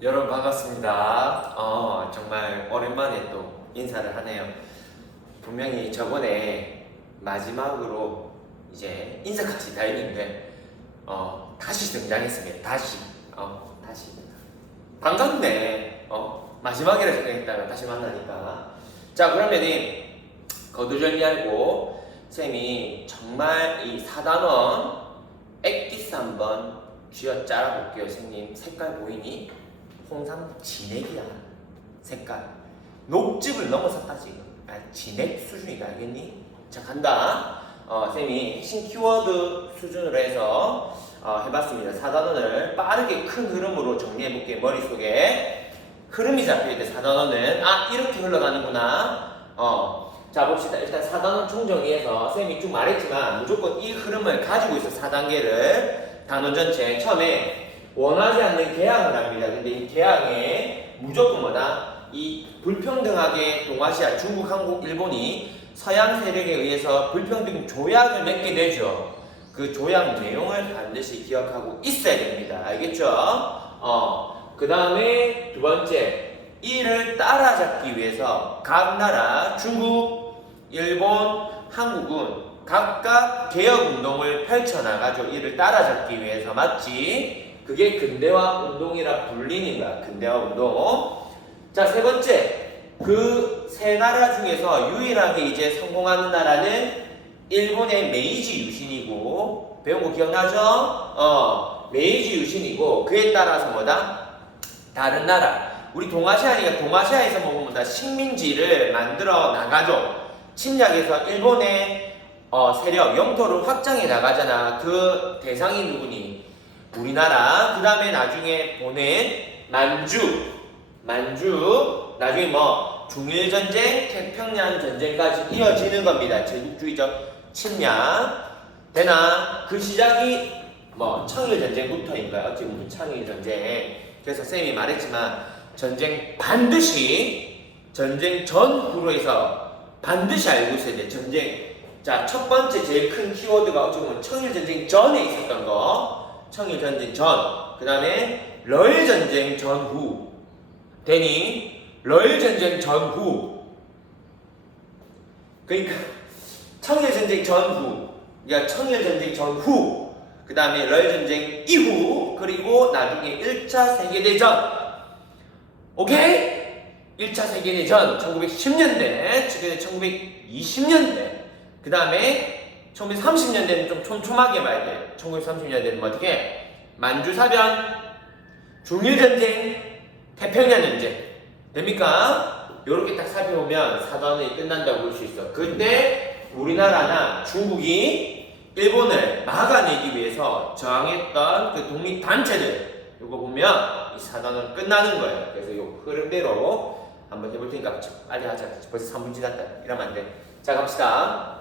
여러분 반갑습니다. 정말 오랜만에 또 인사를 하네요. 분명히 저번에 마지막으로 이제 인사까지 다 했는데 다시 등장했습니다. 다시 반갑네. 마지막이라 생각했다가 다시 만나니까. 자, 그러면은 거두절미 말고 쌤이 정말 이 4단원 엑기스 한번 쥐어 짜라 볼게요. 선생님 색깔 보이니? 홍삼 진액이야. 색깔 녹즙을 넘어섰다 지금. 진액 수준이다. 알겠니? 자, 간다. 쌤이 핵심 키워드 수준으로 해서 해봤습니다. 4단원을 빠르게 큰 흐름으로 정리해볼게요. 머릿속에 흐름이 잡혀야 돼. 4단원은 이렇게 흘러가는구나. 자, 봅시다. 일단 4단원 총정리해서 쌤이 쭉 말했지만 무조건 이 흐름을 가지고 있어. 4단계를 단원 전체 처음에 원하지 않는 개항을 합니다. 근데 이 개항에 무조건 뭐다? 이 불평등하게 동아시아, 중국, 한국, 일본이 서양 세력에 의해서 불평등 조약을 맺게 되죠. 그 조약 내용을 반드시 기억하고 있어야 됩니다. 알겠죠? 그 다음에 두 번째, 이를 따라잡기 위해서 각 나라, 중국, 일본, 한국은 각각 개혁운동을 펼쳐나가죠. 이를 따라잡기 위해서. 맞지? 그게 근대화 운동이라 불리는 거야. 근대화 운동. 자, 세 번째. 그 세 나라 중에서 유일하게 이제 성공하는 나라는 일본의 메이지 유신이고, 배운 거 기억나죠? 메이지 유신이고, 그에 따라서 뭐다? 다른 나라. 우리 동아시아니까 동아시아에서 뭐다? 식민지를 만들어 나가죠. 침략해서 일본의 세력, 영토를 확장해 나가잖아. 그 대상이 누구니? 우리나라. 그 다음에 나중에 보낸 만주, 나중에 뭐 중일전쟁, 태평양전쟁까지 이어지는 겁니다. 제국주의적 침략. 되나? 그 시작이 뭐 청일전쟁부터인가요? 어찌 보면 청일전쟁. 그래서 쌤이 말했지만 전쟁 전후로 해서 반드시 알고 있어야 돼. 전쟁. 자, 첫 번째 제일 큰 키워드가 어찌 보면 청일전쟁 전에 있었던 거. 청일전쟁 전, 그 다음에 러일전쟁 전후. 되니? 러일전쟁 전후. 그러니까 청일전쟁 전후, 그러니까 청일전쟁 전후, 그 다음에 러일전쟁 이후, 그리고 나중에 1차 세계대전. 오케이? 1차 세계대전 1910년대, 지금 1920년대, 그 다음에 1930년대는 좀 촘촘하게 봐야 돼. 1930년대는 뭐 어떻게? 만주사변, 중일전쟁, 태평양전쟁. 됩니까? 요렇게 딱 살펴보면 사단원이 끝난다고 볼 수 있어. 근데 우리나라나 중국이 일본을 막아내기 위해서 저항했던 그 독립단체들, 요거 보면 이 사단원 끝나는 거예요. 그래서 요 흐름대로 한번 해볼 테니까 빨리 하자. 벌써 3분 지났다. 이러면 안 돼. 자, 갑시다.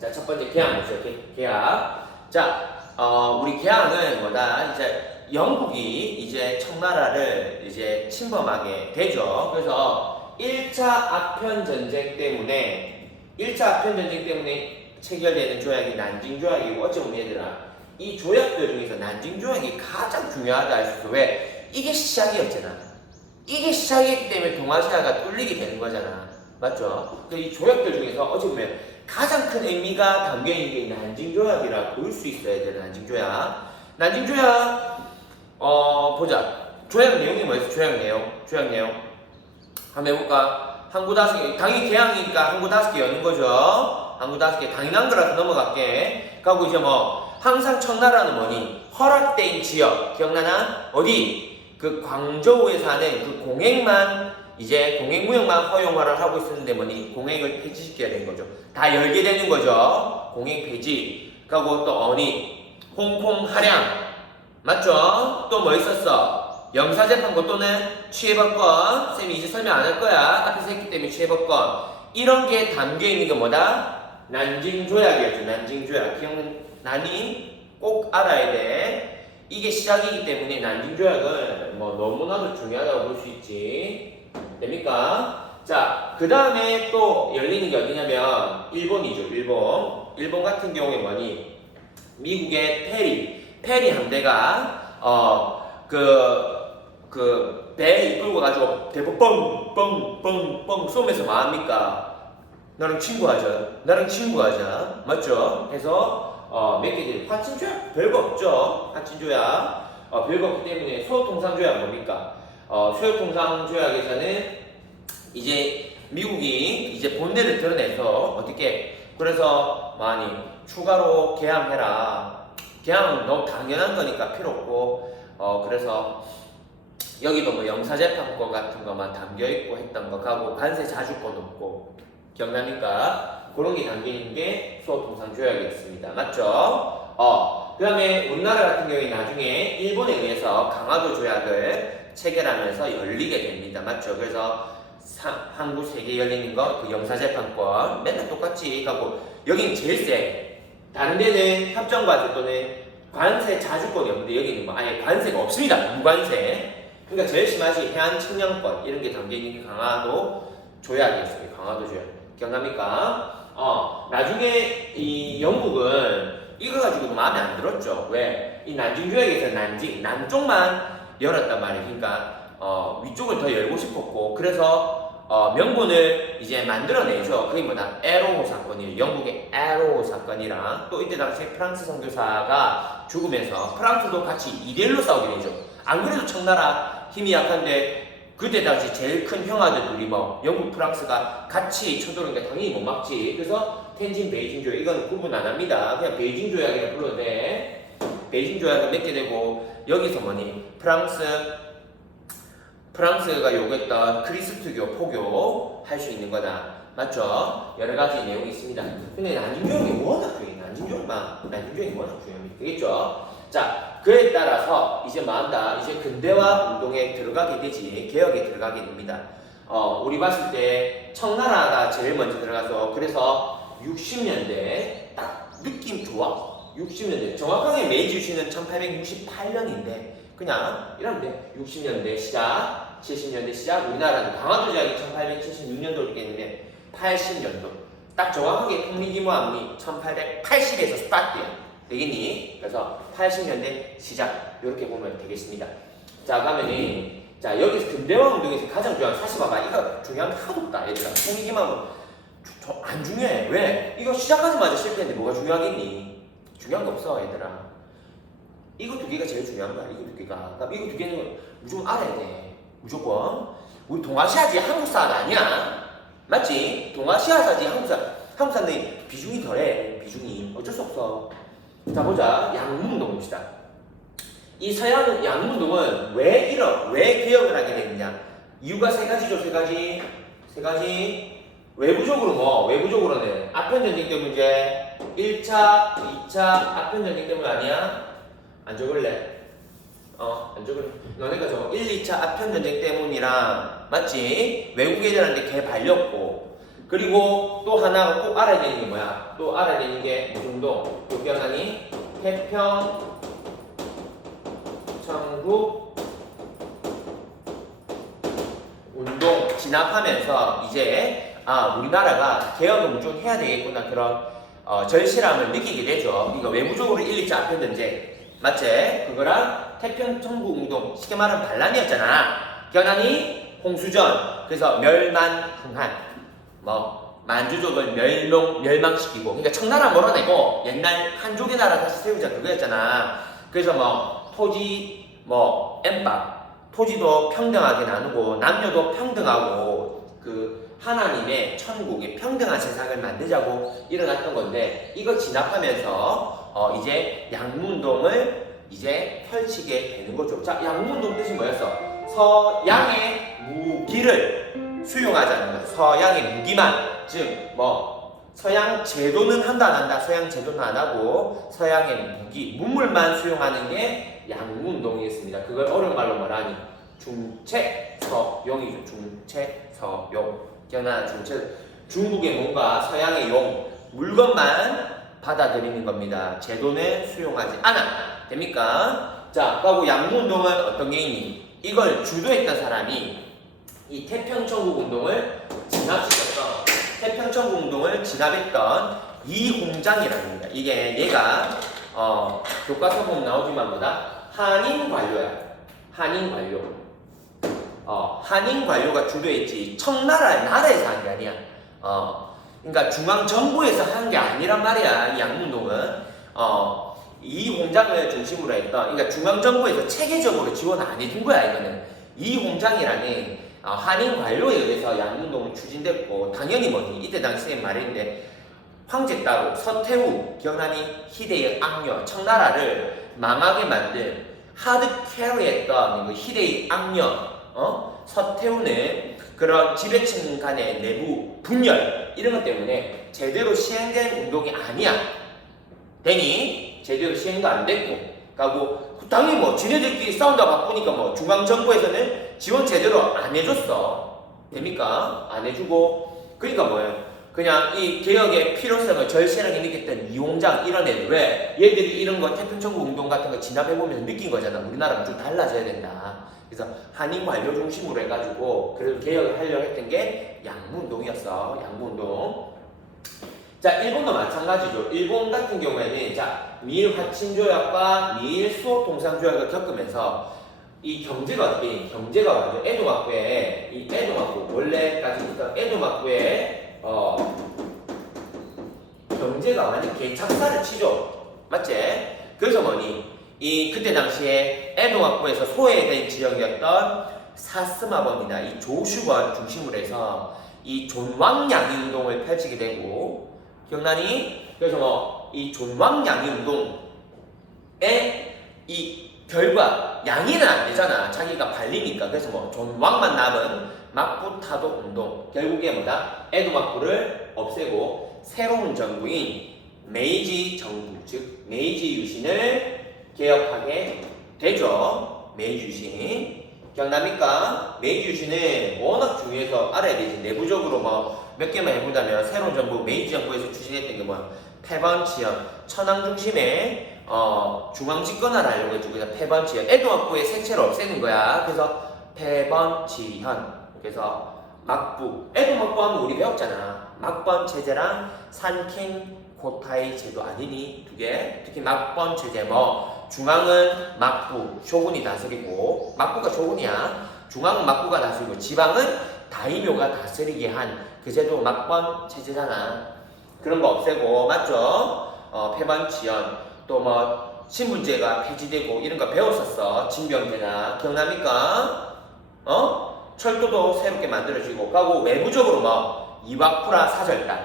자, 첫 번째 개항 보죠. 개항. 자, 우리 개항은 뭐다? 이제 영국이 이제 청나라를 이제 침범하게 되죠. 그래서 1차 아편 전쟁 때문에 체결되는 조약이 난징 조약이고, 어찌 보면 얘들아, 이 조약들 중에서 난징 조약이 가장 중요하다 할 수 있어. 왜? 이게 시작이었잖아. 이게 시작이기 때문에 동아시아가 뚫리게 되는 거잖아. 맞죠? 이 조약들 중에서 어찌 보면 가장 큰 의미가 담겨있는 게 난징 조약이라 볼 수 있어야 돼. 난징 조약. 난징 조약, 보자. 조약 내용이 뭐였어? 조약 내용. 한번 해볼까? 항구 5개. 당연히 개항이니까 항구 5개 여는 거죠. 항구 5개. 당연한 거라서 넘어갈게. 그리고 이제 뭐, 항상 청나라는 뭐니? 허락된 지역. 기억나나? 어디? 그 광저우에서 하는 그 공행무역만 허용화를 하고 있었는데 뭐니? 공행을 폐지시켜야 되는 거죠. 다 열게 되는 거죠. 공행 폐지. 그리고 또 어니? 홍콩 할양. 맞죠? 또 뭐 있었어? 영사재판권 또는 취해법권. 쌤이 이제 설명 안 할 거야. 앞에서 했기 때문에 취해법권. 이런 게 담겨있는 게 뭐다? 난징조약이었죠. 난징조약. 기억나니? 꼭 알아야 돼. 이게 시작이기 때문에 난징조약은 뭐 너무나도 중요하다고 볼 수 있지. 됩니까? 자, 그 다음에 또 열리는 게 어디냐면 일본이죠. 일본 같은 경우에 뭐니? 미국의 페리 함대가 그 그 배 이끌고 가지고 대포 뻥뻥뻥뻥 쏘면서 뭐합니까? 나랑 친구하자. 나랑 친구하자. 맞죠? 해서 몇 개들 화친조약 별거 없죠. 화친조약 별거 없기 때문에 소요통상조약 뭡니까? 소요통상조약에서는 이제 미국이 이제 본내를 드러내서 어떻게 그래서 많이 추가로 개항해라. 개항 너무 당연한 거니까 필요 없고 그래서 여기도 뭐 영사재판권 같은 거만 담겨있고 했던 거 가고 관세 자주권 없고 기억납니까? 그런 게 담겨있는 게 수호통상조약이었습니다. 맞죠? 그 다음에 우리나라 같은 경우에 나중에 일본에 의해서 강화도 조약을 체결하면서 열리게 됩니다. 맞죠? 그래서 한국 세계 열리는 거 그 영사재판권 맨날 똑같이 가고 여기는 제일 세. 다른 데는 협정과세 또는 관세 자주권이 없는데 여기는 뭐 아예 관세가 없습니다. 무관세. 그러니까 제일 심하지 해안 측량권 이런 게 담겨있는 게 강화도 조약이었습니다. 강화도 조약. 기억납니까? 나중에 이 영국은 이거 가지고도 마음에 안 들었죠. 왜? 이 난징 조약에서 남쪽만 열었단 말이에요. 그러니까 위쪽을 더 열고 싶었고 그래서 명분을 이제 만들어내죠. 그게 뭐다? 에로 사건이에요. 영국의 에로 사건이랑 또 이때 당시에 프랑스 선교사가 죽으면서 프랑스도 같이 2대1로 싸우게 되죠. 안 그래도 청나라 힘이 약한데 그때 당시 제일 큰 형아들들이 뭐 영국 프랑스가 같이 쳐들어오니까 당연히 못 막지. 그래서 텐진 베이징 조약 이건 구분 안 합니다. 그냥 베이징 조약이라 불러도 돼. 베이징 조약은 맺게 되고 여기서 뭐니 프랑스가 요구했던 그리스도교 포교 할 수 있는 거다. 맞죠? 여러 가지 내용이 있습니다. 근데 난징조약이 워낙 중요해. 난징조약이 워낙 중요합니다. 되겠죠? 자, 그에 따라서 이제 뭐한다? 이제 근대화 운동에 들어가게 되지. 개혁에 들어가게 됩니다. 우리 봤을 때 청나라가 제일 먼저 들어가서 그래서 60년대 딱 느낌 좋아. 60년대 정확하게 메이지유신은 1868년인데 그냥 이러면 돼. 60년대 시작, 70년대 시작. 우리나라는 강화도 조약이 1876년도로 되는데 80년도 딱 정확하게 통일기모함이 1880에서 스타트야. 되겠니? 그래서 80년대 시작 이렇게 보면 되겠습니다. 자 그러면은 자 여기서 근대화 운동에서 가장 중요한 사실 봐봐. 이거 중요한 게 하나도 없다 얘들아. 통일기모함은 안 중요해. 왜? 이거 시작하자마자 실패했는데 뭐가 중요하겠니? 중요한 거 없어 얘들아. 이거 두 개가 제일 중요한 거야. 이거 두 개가. 그러니까 이거 두 개는 무조건 알아야 돼. 무조건. 우리 동아시아지 한국사가 아니야. 맞지? 동아시아사지 한국사. 한국사는 비중이 덜해. 비중이. 어쩔 수 없어. 자 보자. 양문운동 봅시다. 이 서양 양문운동은 왜 개혁을 하게 됐느냐? 이유가 세 가지죠. 세 가지. 외부적으로는 아편전쟁 때문에 1차, 2차 아편전쟁 때문 아니야? 안 적을래? 안 적을래? 너네가 적어. 1, 2차 아편전쟁 때문이랑 맞지? 외국 애들한테 개 발렸고 그리고 또 하나 꼭 알아야 되는 게 뭐야? 또 알아야 되는 게 무슨 운동? 또 기억나니? 태평천국 운동 진압하면서 이제 우리나라가 개혁을 무조건 해야 되겠구나 그런 절실함을 느끼게 되죠. 이거 외부적으로 1, 2차 아편전쟁 맞지? 그거랑 태평천국 운동 쉽게 말하면 반란이었잖아. 기억나니? 홍수전 그래서 멸만흥한 만주족을 멸망시키고 그러니까 청나라 몰아내고 옛날 한족의 나라 다시 세우자 그거였잖아. 그래서 토지 엠박 토지도 평등하게 나누고 남녀도 평등하고 그 하나님의 천국의 평등한 세상을 만들자고 일어났던 건데 이거 진압하면서 이제 양문운동을 이제 펼치게 되는 거죠. 자, 양문운동 뜻이 뭐였어? 서양의 무기를 수용하자는 거죠. 서양의 무기만 즉 서양 제도는 한다 안 한다. 서양 제도는 안 하고 서양의 무기 문물만 수용하는 게 양문운동이었습니다. 그걸 어려운 말로 말하니 중체서용이죠. 중체서용. 기억나? 중국의 뭔가 서양의 용 물건만 받아들이는 겁니다. 제도는 수용하지 않아. 됩니까? 자, 그리고 양문운동은 어떤 게 있니? 이걸 주도했던 사람이 이 태평천국 운동을 진압시켰어. 태평천국 운동을 진압했던 이홍장이랍니다. 이게 얘가 교과서 보면 나오지만 한인 관료야. 한인 관료. 한인 관료가 주도했지 청나라 나라에서 한 게 아니야. 그러니까 중앙 정부에서 한 게 아니란 말이야. 이 양문동은 이 공장을 중심으로 했던, 그러니까 중앙 정부에서 체계적으로 지원 안 해준 거야. 이거는 이 공장이라는 한인 관료에 의해서 양문동을 추진됐고, 당연히 뭐니 이때 당시에 말했는데 황제 따로 서태후 기억나니 희대의 악녀 청나라를 망하게 만든 하드 캐리했던 그 희대의 악녀 서태후는 그런 지배층 간의 내부 분열 이런 것 때문에 제대로 시행된 운동이 아니야. 되니 제대로 시행도 안 됐고, 가고 당연히 뭐 지네들끼리 싸운다 바쁘니까 뭐 중앙 정부에서는 지원 제대로 안 해줬어. 됩니까? 안 해주고, 그러니까 뭐예요? 그냥 이 개혁의 필요성을 절실하게 느꼈던 이홍장 이런 애들, 왜 얘들이 이런 거 태평천국 운동 같은 거 진압해보면서 느낀 거잖아. 우리나라는 좀 달라져야 된다. 그래서 한인 관료 중심으로 해가지고 그래도 개혁을 하려고 했던 게 양무운동이었어. 양무운동. 자, 일본도 마찬가지죠. 일본 같은 경우에는 자, 미일 화친조약과 미일 수호통상조약을 겪으면서 이 경제가 완전 에도막부에, 이 에도막부 원래까지 있던 에도막부에 경제가 완전 개착사를 치죠. 맞지? 그래서 뭐니 이 그때 당시에 에도막부에서 소외된 지역이었던 사스마번이나 이 조슈번 중심으로 해서 이 존왕양이 운동을 펼치게 되고, 기억나니? 그래서 뭐 이 존왕양이 운동의 이 결과, 양이는 안 되잖아. 자기가 발리니까. 그래서 뭐 존왕만 남은 막부타도 운동, 결국에 뭐다? 에도막부를 없애고 새로운 정부인 메이지 정부, 즉 메이지 유신을 개혁하게 되죠. 메이지 유신 기억납니까? 메이지 유신은 워낙 중요해서 알아야 되지. 내부적으로 뭐 몇 개만 해본다면 새로운 정부 메이지 정부에서 추진했던 게 뭐야? 패번지연, 천황 중심의 중앙 집권화를 하려고 했죠. 그래서 패번지연, 에도막부의 색채를 없애는 거야. 그래서 패번지연. 그래서 막부, 에도막부 하면 우리 배웠잖아. 막번 체제랑 산킹 고타이 제도 아니니? 두 개. 특히 막번 체제 뭐 중앙은 막부, 쇼군이 다스리고, 막부가 쇼군이야. 중앙은 막부가 다스리고, 지방은 다이묘가 다스리게 한 그 제도 막번 체제잖아. 그런 거 없애고, 맞죠? 패번지연, 또 뭐 신분제가 폐지되고 이런 거 배웠었어. 진병제나 기억납니까? 철도도 새롭게 만들어지고, 가고 외부적으로 뭐 이와쿠라 사절단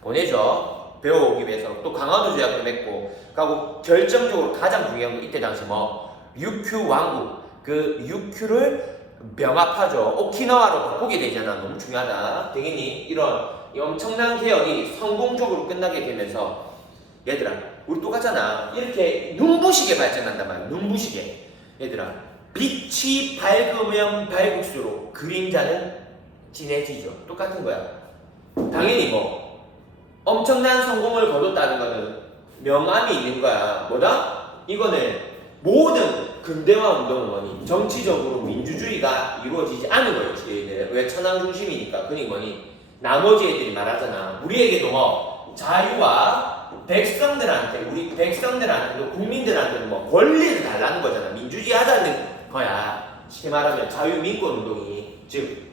보내죠. 배워오기 위해서. 또 강화도 조약도 맺고, 가고 결정적으로 가장 중요한 건 이때 당시 뭐 유큐 왕국, 그 유큐를 병합하죠. 오키나와로 바꾸게 되잖아. 너무 중요하다. 되겠니? 이런 엄청난 개혁이 성공적으로 끝나게 되면서, 얘들아 우리 똑같잖아. 이렇게 눈부시게 발전한단 말이야. 눈부시게. 얘들아 빛이 밝으면 밝을수록 그림자는 진해지죠. 똑같은 거야. 당연히 뭐 엄청난 성공을 거뒀다는 거는 명암이 있는 거야. 뭐다? 이거는 모든 근대화 운동은 뭐니? 정치적으로 민주주의가 이루어지지 않은 거였지. 왜 천황 중심이니까. 그니 뭐니? 나머지 애들이 말하잖아. 우리에게도 뭐 자유와 백성들한테, 우리 백성들한테도 국민들한테는 뭐 권리를 달라는 거잖아. 민주주의 하자는 거야. 쉽게 말하면 자유민권 운동이, 즉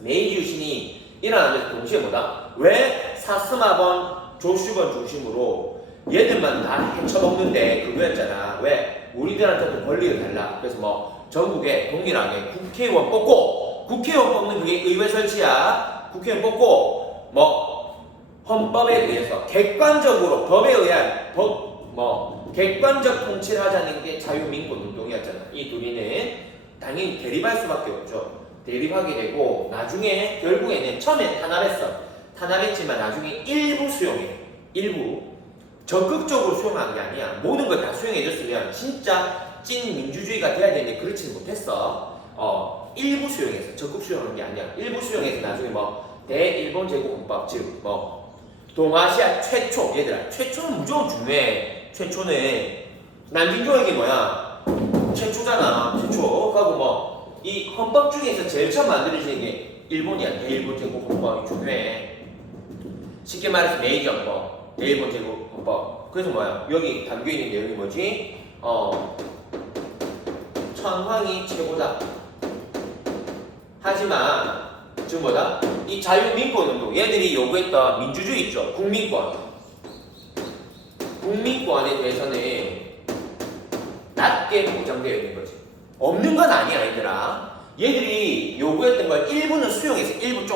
메이지 유신이 일어나면서 동시에 뭐다? 왜 사스마번, 조슈번 중심으로 얘들만 다 헤쳐먹는데 그거였잖아. 왜? 우리들한테도 권리를 달라. 그래서 뭐 전국에 동일하게 국회의원 뽑고, 국회의원 뽑는 그게 의회 설치야. 국회의원 뽑고 뭐 헌법에 의해서 객관적으로 법에 의한 객관적 통치를 하자는 게 자유민권 운동이었잖아. 이 둘이는 당연히 대립할 수밖에 없죠. 대립하게 되고, 나중에 결국에는 처음에 탄압했지만 나중에 일부 수용해. 일부 적극적으로 수용한 게 아니야. 모든 걸 다 수용해줬으면 진짜 찐 민주주의가 돼야 되는데 그렇지 못했어. 일부 수용해서, 적극 수용한 게 아니야. 일부 수용해서 나중에 뭐 대일본 제국헌법, 즉 뭐 동아시아 최초, 얘들아 최초는 무조건 중요해. 최초는 난징조약이 뭐야? 최초잖아. 최초. 하고 뭐 이 헌법 중에서 제일 처음 만들어지는 게 일본이야. 대일본 제국헌법이 중요해. 쉽게 말해서 메이지 헌법, 대일본 제국헌법. 그래서 뭐야? 여기 담겨있는 내용이 뭐지? 천황이 최고다. 하지만 지금 뭐다? 이 자유민권운동 얘들이 요구했던 민주주의 있죠. 국민권에 대해서는 낮게 보장되어 있는 거지. 없는 건 아니야 얘들아. 얘들이 요구했던 걸 일부는 수용했어. 일부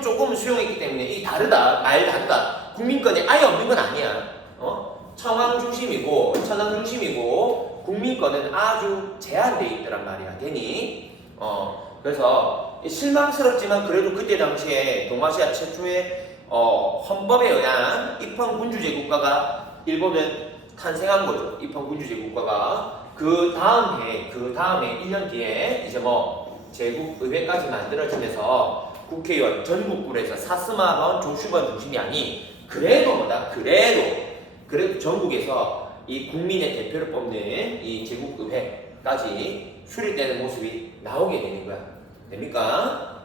조금은 수용했기 때문에 이 다르다. 말 다르다. 국민권이 아예 없는 건 아니야. 천황 중심이고 국민권은 아주 제한되어 있더란 말이야. 되니? 그래서 실망스럽지만 그래도 그때 당시에 동아시아 최초의 헌법에 의한 입헌군주제 국가가 일본은 탄생한 거죠. 입헌군주제 국가가 그 다음에 1년 뒤에 이제 제국의회까지 만들어지면서 국회의원 전국구에서 사스마번 조슈번 중심이 아닌 그래도 전국에서 이 국민의 대표를 뽑는 이 제국의회까지 수립되는 모습이 나오게 되는 거야. 됩니까?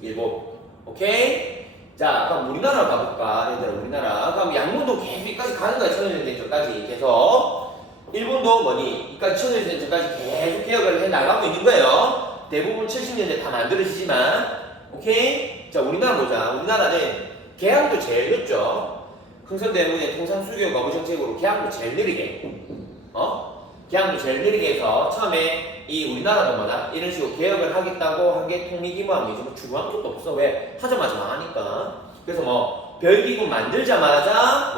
일본. 오케이? 자, 그럼 우리나라 가볼까? 얘들아, 우리나라. 그럼 양문도 계속 여기까지 가는 거야. 1500년 전까지 계속. 일본도 이까지 1500년 전까지 계속 개혁을 해 나가고 있는 거예요. 대부분 70년대 다 만들어지지만. 오케이? 자, 우리나라 보자. 우리나라는 개항도 제일 늦죠. 흥선대문의 통상수교 거부 정책으로 개항도 제일 느리게. 개항도 제일 느리게 해서 처음에 이 우리나라도 이런 식으로 개혁을 하겠다고 한 게 통일기구함이죠. 중요한 것도 없어. 왜? 하자마자 망하니까. 그래서 별기구 만들자마자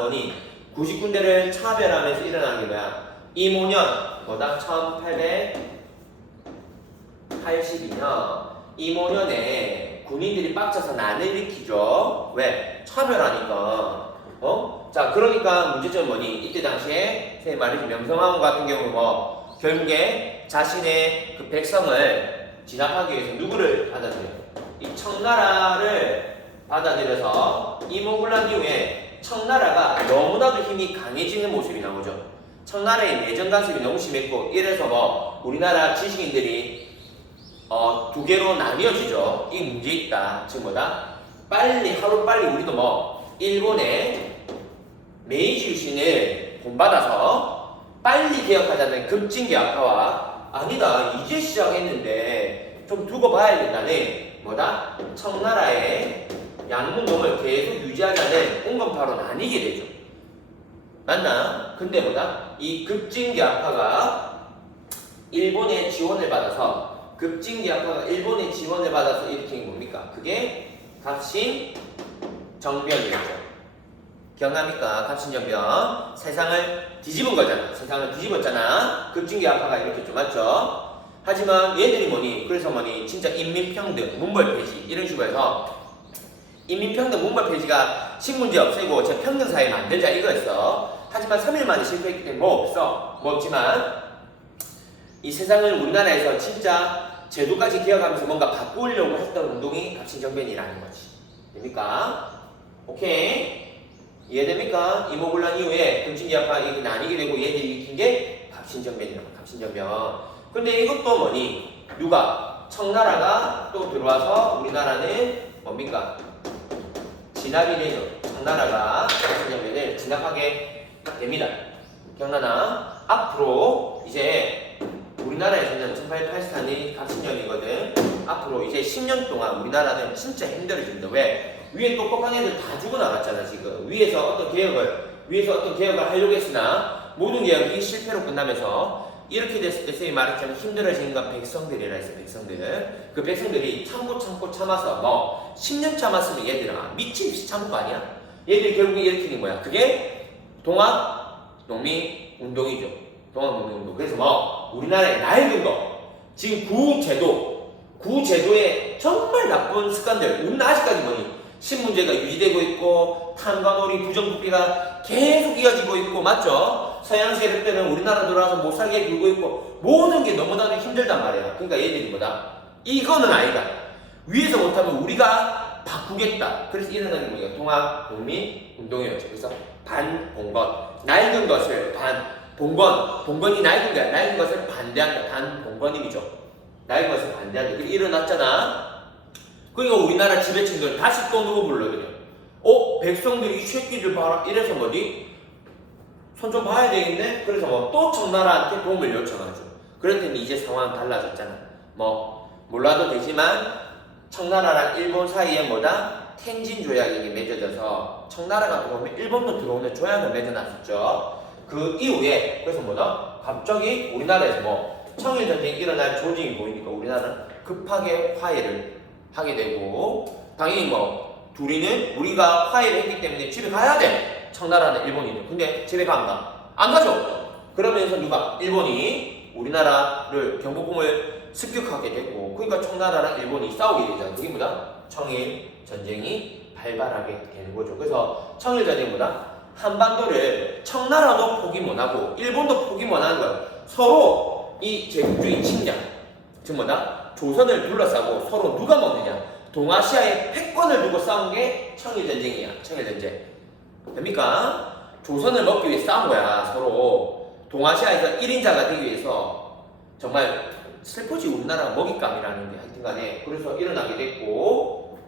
90군데를 차별하면서 일어나는 게 뭐야? 이모년 1882년 이모년에 군인들이 빡쳐서 난을 일으키죠. 왜? 차별하니까. 자, 그러니까 문제점은 이때 당시에 선생님 말이지 명성황후 같은 경우 결국에 자신의 그 백성을 진압하기 위해서 누구를 받아들여요? 이 청나라를 받아들여서 이모군란 이후에 청나라가 너무나도 힘이 강해지는 모습이 나오죠. 청나라의 내정 간섭이 너무 심했고 이래서 우리나라 지식인들이 두 개로 나뉘어지죠. 이 문제 있다. 지금 하루빨리 우리도 일본의 메이지 유신을 본받아서 빨리 개혁하자는 급진개혁파와 아니다. 이제 시작했는데 좀 두고 봐야 된다는 청나라의 양문동을 계속 유지하자는 온건파로 나뉘게 되죠. 맞나? 근데 이 급진개혁파가 일본의 지원을 받아서 일으킨 게 뭡니까? 그게 갑신정변이었죠. 기억납니까? 갑신정변. 세상을 뒤집은 거잖아. 세상을 뒤집었잖아. 급진개혁파가 일으켰죠. 맞죠? 하지만 얘들이 그래서 진짜 인민평등, 문벌폐지 이런 식으로 해서 인민평등, 문벌폐지가 신문제 없애고 제 평등사회 만들자 이거였어. 하지만 3일 만에 실패했기 때문에 없지만 이 세상을 우리나라에서 진짜 제도까지 개혁하면서 뭔가 바꾸려고 했던 운동이 갑신정변이라는 거지. 됩니까? 오케이? 이해됩니까? 이모군란 이후에 급진개혁파 나뉘게 되고 얘들이 일으킨 게 갑신정변이라고. 갑신정변. 근데 이것도 누가? 청나라가 또 들어와서 우리나라는 뭡니까? 진압이 되죠. 청나라가 갑신정변을 진압하게 됩니다. 기억나나? 앞으로 이제 우리나라에서는 1884년이 갑신년이거든. 앞으로 이제 10년 동안 우리나라는 진짜 힘들어집니다. 왜? 위에 똑똑한 애들 다 죽어나갔잖아. 지금 위에서 어떤 개혁을 하려고 했으나 모든 개혁이 실패로 끝나면서 이렇게 됐을 때 쌤이 말했잖아. 힘들어지는 건 백성들이라 했어. 백성들. 그 백성들이 참고 참아서 10년 참았으면 얘들아 미친 듯이 참은 거 아니야? 얘들이 결국에 일으키는 게 뭐야? 그게 동학농민운동이죠. 동학농민운동. 그래서 우리나라의 낡은 거 지금 구제도의 정말 나쁜 습관들 우리는 아직까지 신문제가 유지되고 있고 탐관오리 부정부패가 계속 이어지고 있고 맞죠? 서양 세력들은 우리나라 들어와서 못 살게 굴고 있고 모든 게 너무나도 힘들단 말이야. 그러니까 얘들이 이거는 아니다. 위에서 못하면 우리가 바꾸겠다. 그래서 일어나는 게 뭐야? 동학농민운동이었죠. 그래서 반봉건 낡은 것을 봉건이 낡은 거야. 낡은 것을 반대한다. 반봉건임이죠. 낡은 것을 반대한다. 그게 일어났잖아. 그러니까 우리나라 지배층들 다시 또 누구 불러들여? 백성들이 이 새끼들 봐라. 이래서 손 좀 봐야 되겠네? 그래서 또 청나라한테 도움을 요청하죠. 그랬더니 이제 상황은 달라졌잖아. 몰라도 되지만 청나라랑 일본 사이에 뭐다? 텐진 조약이 맺어져서 청나라가 들어오면 일본도 들어오는 조약을 맺어놨었죠. 그 이후에 그래서 뭐다? 갑자기 우리나라에서 뭐 청일전쟁이 일어날 조짐이 보이니까 우리나라는 급하게 화해를 하게 되고 당연히 뭐 둘이는 우리가 화해를 했기 때문에 집에 가야 돼. 청나라는 일본이는. 근데 집에 가 안 가? 안 가죠. 그러면서 누가? 일본이 우리나라를 경복궁을 습격하게 되고 그러니까 청나라랑 일본이 싸우게 되잖아. 그게 뭐다? 청일 전쟁이 발발하게 되는 거죠. 그래서 청일 전쟁보다 한반도를 청나라도 포기 못하고 일본도 포기 못하는 거야. 서로 이 제국주의 침략, 즉 뭐다? 조선을 둘러싸고 서로 누가 먹느냐? 동아시아의 패권을 두고 싸운 게 청일 전쟁이야. 청일 전쟁. 됩니까? 조선을 먹기 위해 싸운 거야. 서로 동아시아에서 1인자가 되기 위해서 정말 슬프지 우리나라가 먹잇감이라는 게 하여튼간에 그래서 일어나게 됐고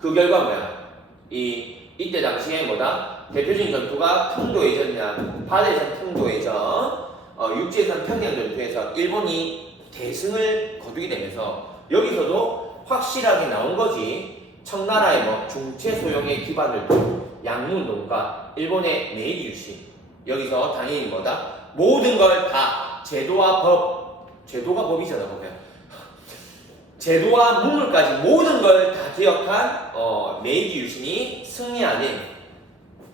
그 결과 뭐야? 이때 당시에 뭐다? 대표적인 전투가 풍도해전이야. 바다에서 풍도해전, 육지에서는 평양전투에서 일본이 대승을 거두게 되면서 여기서도 확실하게 나온 거지. 청나라의 뭐 중체 소용의 기반을 둔 양문동과 일본의 메이지 유신. 여기서 당연히 뭐다? 모든 걸 다 제도와 법, 제도가 법이잖아 보면. 제도와 문물까지 모든 걸 다 기억한 메이지 유신이 승리하는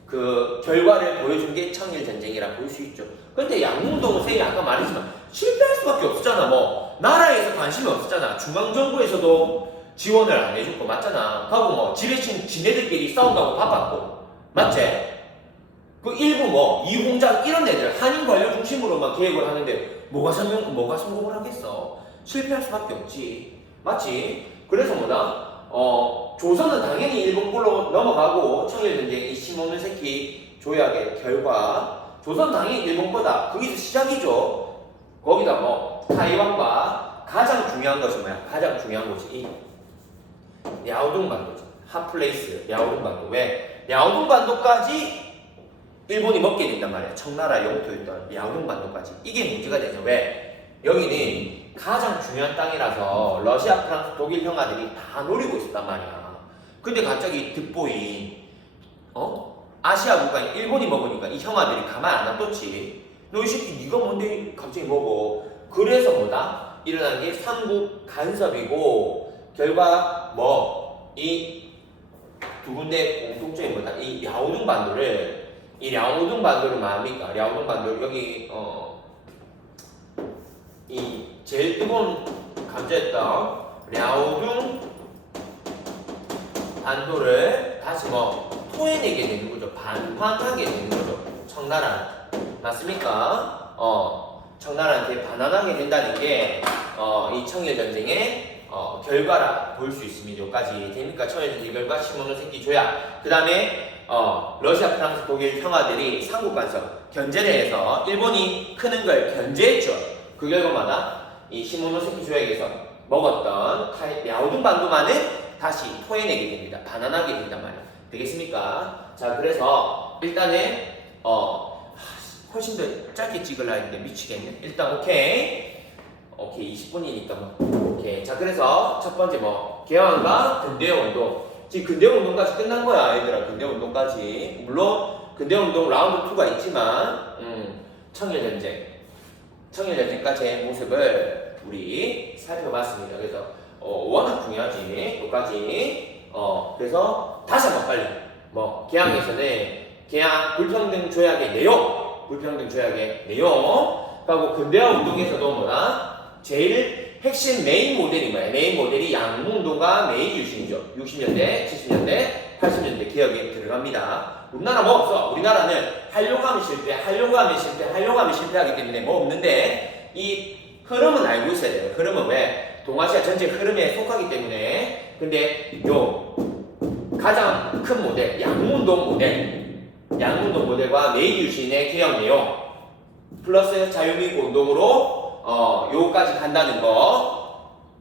그 결과를 보여준 게 청일전쟁이라 볼 수 있죠. 근데 양문동은 선생님이 아까 말했지만 실패할 수밖에 없었잖아. 뭐 나라에서 관심이 없었잖아. 중앙정부에서도 지원을 안 해줄 거 맞잖아. 하고 뭐 지배층 지네들끼리 싸운다고 바빴고 맞지? 그 일부 뭐 이홍장 이런 애들 한인 관료 중심으로만 계획을 하는데 뭐가 성공을 하겠어? 실패할 수밖에 없지. 맞지? 그래서 뭐다? 조선은 당연히 일본 꼴로 넘어가고 청일전쟁 이 시모노세키 조약의 결과 조선 당연히 일본 거다. 거기서 시작이죠. 거기다 뭐 타이완과 가장 중요한 것이 뭐야? 가장 중요한 것이 이 랴오둥반도지. 핫플레이스 랴오둥반도. 왜? 랴오둥반도까지 일본이 먹게 된단 말이야. 청나라 영토였던 랴오둥반도까지. 이게 문제가 되죠. 왜? 여기는 가장 중요한 땅이라서 러시아, 프랑스, 독일 형아들이 다 노리고 있었단 말이야. 근데 갑자기 득보인 아시아 국가인 일본이 먹으니까 이 형아들이 가만 안 놔뒀지. 너 이 새끼 네가 뭔데 갑자기 먹어. 그래서 뭐다? 일어난 게 삼국 간섭이고 결과 뭐 이 두 군데 공통점이 뭐다? 이 랴오둥 반도를 말합니까? 랴오둥 반도 여기 이 제일 뜨거운 감자였던 랴오둥 반도를 다시 뭐 토해내게 되는 거죠. 반환하게 되는 거죠. 청나라 맞습니까? 청나라한테 반환하게 된다는 게 이 청일전쟁의 결과라 볼 수 있습니다. 여기까지 됩니까? 청일전쟁 결과 시모노세키 조약. 그 다음에 러시아, 프랑스, 독일 형아들이 삼국간섭 견제를 해서 일본이 크는 걸 견제했죠. 그 결과마다 이 시모노세키 조약에서 먹었던 랴오둥 반도만은 다시 토해내게 됩니다. 반환하게 된단 말이에요. 되겠습니까? 자, 그래서 일단은 훨씬 더 짧게 찍으려 했는데 미치겠네. 일단 오케이 20분이니까 뭐 오케이. 자, 그래서 첫 번째 뭐 개헌과 근대운동. 지금 근대운동까지 끝난 거야, 얘들아. 근대운동까지. 물론 근대운동 라운드 2가 있지만 청일전쟁까지의 모습을 우리 살펴봤습니다. 그래서 워낙 중요하지. 여기까지. 그래서 다시 한번 빨리 뭐 개항에서는 개항 불평등 조약의 내용 하고 근대화 운동에서도 뭐다? 제일 핵심 메인 모델이 뭐야? 메인 모델이 양문동과 메이지 유신이죠. 60년대, 70년대, 80년대 개혁에 들어갑니다. 우리나라 뭐 없어? 우리나라는 하려고 하면 실패하기 때문에 뭐 없는데 이 흐름은 알고 있어야 돼요. 흐름은 왜? 동아시아 전체 흐름에 속하기 때문에. 근데 요 가장 큰 모델, 양문동 모델과 메이지 유신의 개혁 내용 플러스 자유민국 운동으로 요까지 간다는 거.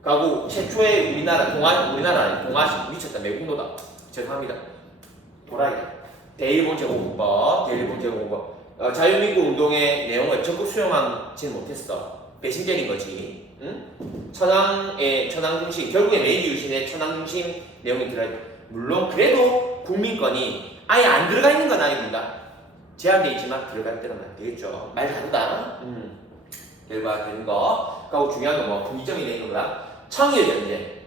가고 최초의 동아시 미쳤다. 매국노다. 죄송합니다. 도라이다. 대일본 제국공법 자유민국 운동의 내용을 적극 수용하지 못했어. 배신 때린 거지. 응? 천황의 천황 중심, 결국에 메이지 유신의 천황 중심 내용이 들어요. 물론 그래도 국민권이 아예 안 들어가 있는 건 아닙니다. 제한돼 있지만 들어갈 때는 안 되겠죠. 말 다르다. 결과가 되는 거. 그리고 중요한 건 뭐 분기점이 되는 거보다 청일전쟁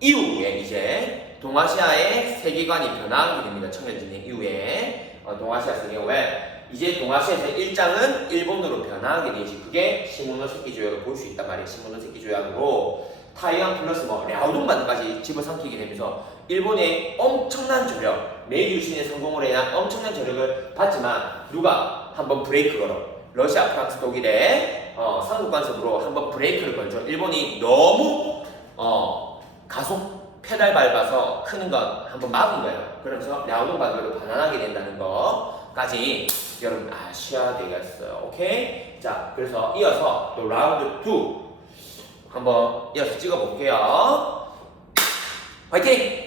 이후에 이제 동아시아의 세계관이 변화하게 됩니다. 청일전쟁 이후에 동아시아 세계관 왜? 이제 동아시아에서 일장은 일본으로 변화하게 되지. 그게 시모노세키 조약을 볼 수 있단 말이에요. 시모노세키 조약으로 타이완 플러스 뭐 랴오동반까지 집어삼키게 되면서 일본의 엄청난 저력, 메이지 유신의 성공으로 인한 엄청난 저력을 받지만 누가 한번 브레이크 걸어? 러시아, 프랑스, 독일의 삼국 간섭으로 한번 브레이크를 걸죠. 일본이 너무 가속 페달 밟아서 크는 거 한번 막은 거예요. 그러면서 랴오동반으로 반환하게 된다는 거까지 여러분 아셔야 되겠어요. 오케이? 자, 그래서 이어서 또 라운드 2 한번 이어서 찍어볼게요. 화이팅!